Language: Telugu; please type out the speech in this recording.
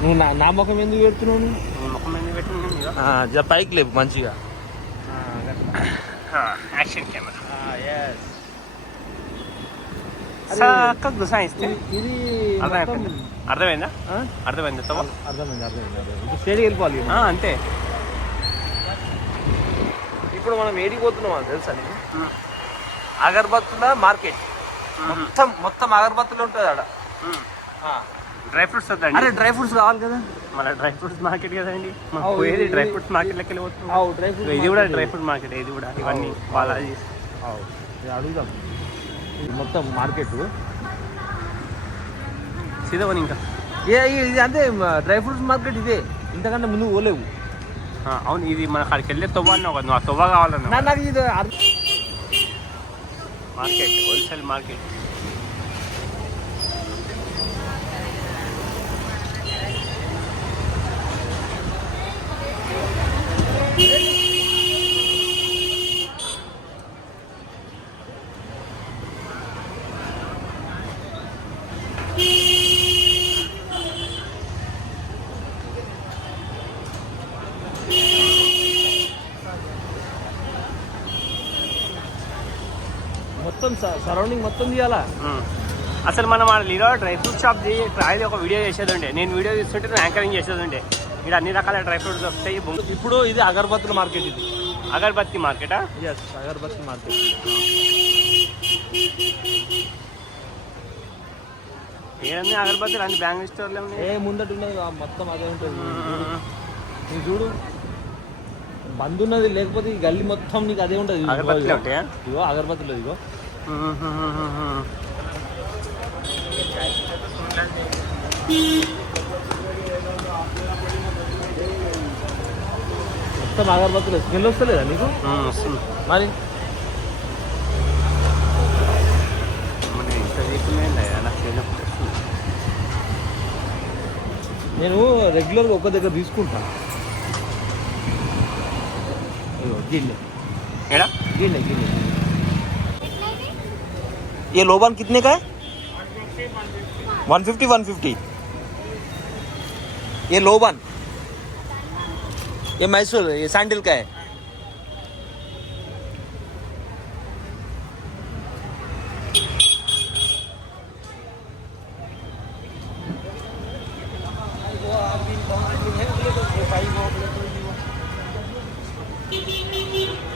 నువ్వు నా ముఖం ఎందుకు పెడుతున్నావు? ముఖం ఎందుకు పెట్టినా పైకి లేవు మంచిగా. యాక్షన్ కెమెరా ఇది అర్థమైందా? అర్థమైంది. ఇప్పుడు స్టేడికి వెళ్ళిపోవాలి అంతే. ఇప్పుడు మనం ఏడికి పోతున్నాం తెలుసా నీకు? అగరబత్తుల మార్కెట్. మొత్తం అగరబత్తులు ఉంటుంది ఆడ. డ్రై ఫ్రూట్స్ వద్దండి. అరే డ్రై ఫ్రూట్స్ కావాలి కదా. మన డ్రై ఫ్రూట్స్ మార్కెట్ కదండి. ఏది డ్రై ఫ్రూట్స్ మార్కెట్ లెక్క వెళ్ళిపోతున్నాం. ఇది కూడా డ్రై ఫ్రూట్ మార్కెట్. ఇది కూడా ఇవన్నీ బాలాజీ అడుగుదాం. మొత్తం మార్కెట్ సీదావని ఇంకా ఇది అంతే. డ్రై ఫ్రూట్స్ మార్కెట్ ఇదే, ఇంతకంటే ముందు పోలేవు. అవును, ఇది మన అక్కడికి వెళ్ళే తొవ్వ అన్నావు కదా, నువ్వు ఆ తొవ్వ కావాలన్నా. నాకు ఇది మార్కెట్, హోల్సేల్ మార్కెట్. మొత్తం సరౌండింగ్ మొత్తం తీయాలా? అసలు మనం లీలో డ్రై ఫ్రూట్ షాప్ అది ఒక వీడియో చేసేది ఉండే. నేను వీడియో తీస్తుంటే నువ్వు యాంకరింగ్ చేసేది ఉండే. ఇక్కడ అన్ని రకాల డ్రై ఫ్రూట్స్ వస్తాయి. ఇప్పుడు ఇది అగరబత్తుల మార్కెట్. ఇది అగరబత్తి మార్కెటా? ఎస్, అగరబత్తి మార్కెట్. ఏదన్నీ అగరబత్తులు అన్ని బ్యాంగిల్ స్టోర్లో ఉన్నాయి. ముందట ఉన్నది మొత్తం అదే ఉంటుంది. నువ్వు చూడు, బంద్ ఉన్నది, లేకపోతే ఈ గల్లీ మొత్తం నీకు అదే ఉంటుంది. అగరబత్తులు ఉంటాయా? ఇగో అగరబత్తులు. ఇగో మొత్తం అగరబత్తులు. స్మెల్ వస్తలేదా నీకు? మరి నేను రెగ్యులర్గా ఒక దగ్గర తీసుకుంటా. गिरले गिरले गिरले। ये लोबान कितने का है? 150 150। ये लोबान, ये मैसूर, ये सैंडल का है।